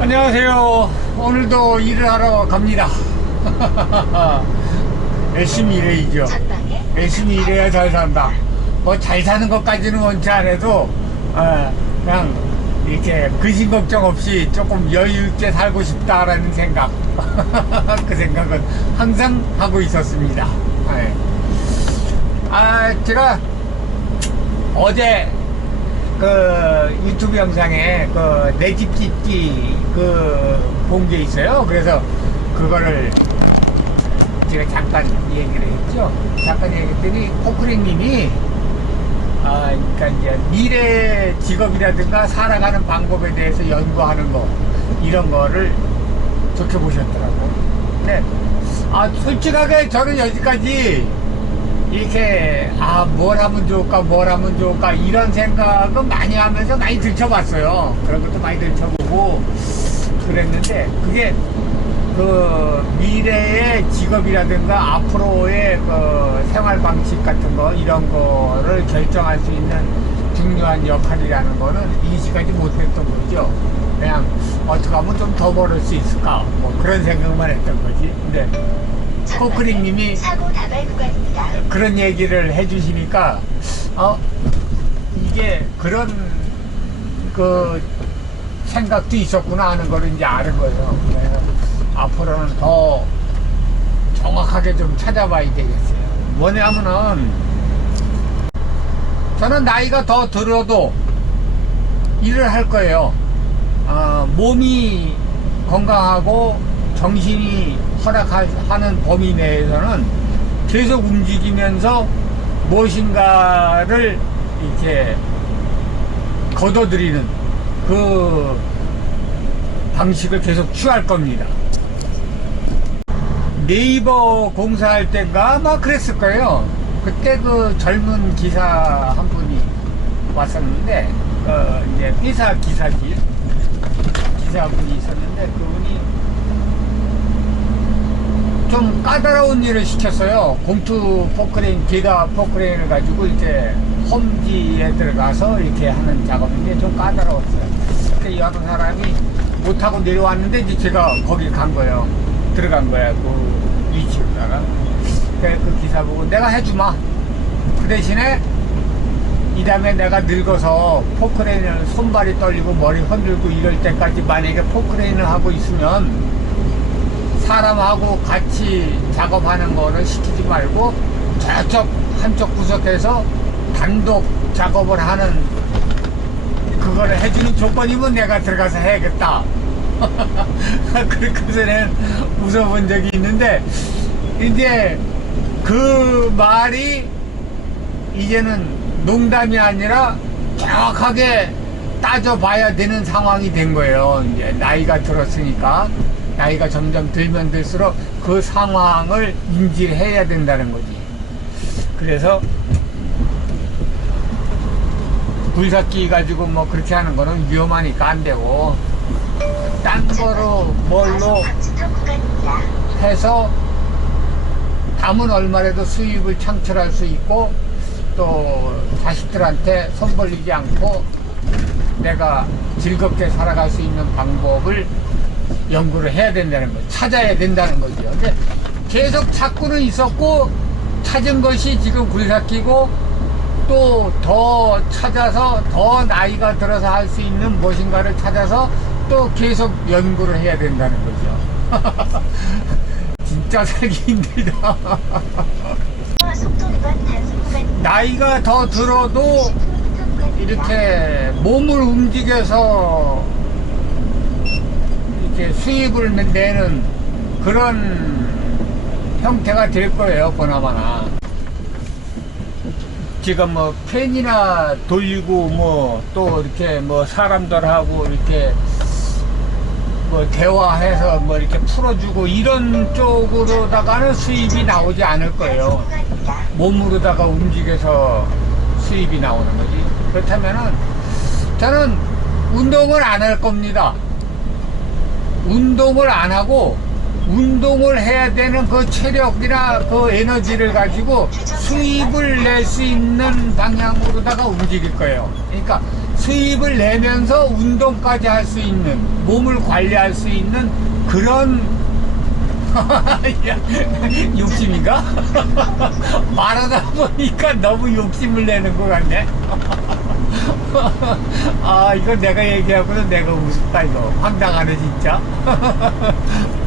안녕하세요. 오늘도 일을 하러 갑니다. 열심히 일해야죠. 열심히 일해야 잘 산다. 뭐 잘 사는 것까지는 원치 않아도 어, 그냥 이렇게 근심 걱정 없이 조금 여유 있게 살고 싶다라는 생각. 그 생각은 항상 하고 있었습니다. 예. 아, 제가 어제 그 유튜브 영상에 그 내 집 짓기 그 본 게 있어요. 그래서 그거를 제가 잠깐 얘기를 했죠. 잠깐 얘기했더니 코크링님이 아, 그러니까 이제 미래 직업이라든가 살아가는 방법에 대해서 연구하는 거 이런 거를 좋게 보셨더라고. 근데 아 솔직하게 저는 여기까지 이렇게 아 뭘 하면 좋을까 뭘 하면 좋을까 이런 생각은 많이 하면서 많이 들춰봤어요. 그런 것도 많이 들춰보고 그랬는데 그게 그 미래의 직업이라든가 앞으로의 그 생활 방식 같은 거 이런 거를 결정할 수 있는 중요한 역할이라는 거는 인식하지 못했던 거죠. 그냥 어떻게 하면 좀 더 벌을 수 있을까 뭐 그런 생각만 했던 거지. 근데 코크링님이 사고 다발 구간입니다. 그런 얘기를 해주시니까 어 이게 그런 그 생각도 있었구나 하는 걸 이제 아는 거예요. 그래서 앞으로는 더 정확하게 좀 찾아봐야 되겠어요. 뭐냐면은 저는 나이가 더 들어도 일을 할 거예요. 어, 몸이 건강하고 정신이 허락하는 범위 내에서는 계속 움직이면서 무엇인가를 이렇게 걷어들이는 그 방식을 계속 취할 겁니다. 네이버 공사할 때인가 아마 그랬을 거예요. 그때 그 젊은 기사 한 분이 왔었는데, 어, 이제 회사 기사지. 기사분이 있었는데, 그분이 좀 까다로운 일을 시켰어요. 공투 포크레인, 기가 포크레인을 가지고 이렇게 험지에 들어가서 이렇게 하는 작업인데 좀 까다로웠어요. 그때 여러 사람이 못하고 내려왔는데 이제 제가 거기 간 거예요. 들어간 거야. 그 위치로다가. 그 기사 보고 내가 해주마. 그 대신에 이 다음에 내가 늙어서 포크레인을 손발이 떨리고 머리 흔들고 이럴 때까지 만약에 포크레인을 하고 있으면 사람하고 같이 작업하는 거를 시키지 말고 저쪽 한쪽 구석에서 단독 작업을 하는 그거를 해주는 조건이면 내가 들어가서 해야겠다. 그렇게 전에 웃어본 적이 있는데 이제 그 말이 이제는 농담이 아니라 정확하게 따져봐야 되는 상황이 된 거예요. 이제 나이가 들었으니까 나이가 점점 들면 들수록 그 상황을 인지를 해야 된다는 거지. 그래서 불삭기 가지고 뭐 그렇게 하는 거는 위험하니까 안 되고 딴 거로 뭘로. 해서 담은 얼마라도 수입을 창출할 수 있고 또 자식들한테 손 벌리지 않고 내가 즐겁게 살아갈 수 있는 방법을 연구를 해야 된다는 거죠. 찾아야 된다는 거죠. 근데 계속 찾고는 있었고 찾은 것이 지금 굴삭기고 또 더 찾아서 더 나이가 들어서 할 수 있는 무엇인가를 찾아서 또 계속 연구를 해야 된다는 거죠. 진짜 살기 힘들다. 구간입니다. 나이가 더 들어도 10km 구간입니다. 이렇게 몸을 움직여서 이렇게 수입을 내는 그런 형태가 될 거예요, 보나마나. 지금 뭐 팬이나 돌리고 뭐 또 이렇게 뭐 사람들하고 이렇게 뭐 대화해서 뭐 이렇게 풀어주고 이런 쪽으로다가는 수입이 나오지 않을 거예요. 몸으로다가 움직여서 수입이 나오는 거지. 그렇다면은 저는 운동을 안 할 겁니다. 운동을 안 하고 운동을 해야 되는 그 체력이나 그 에너지를 가지고 수입을 낼 수 있는 방향으로다가 움직일 거예요. 그러니까 수입을 내면서 운동까지 할 수 있는 몸을 관리할 수 있는 그런 야, 욕심인가? 말하다 보니까 너무 욕심을 내는 것 같네. 아, 이거 내가 얘기하고는 내가 우습다, 이거. 황당하네, 진짜.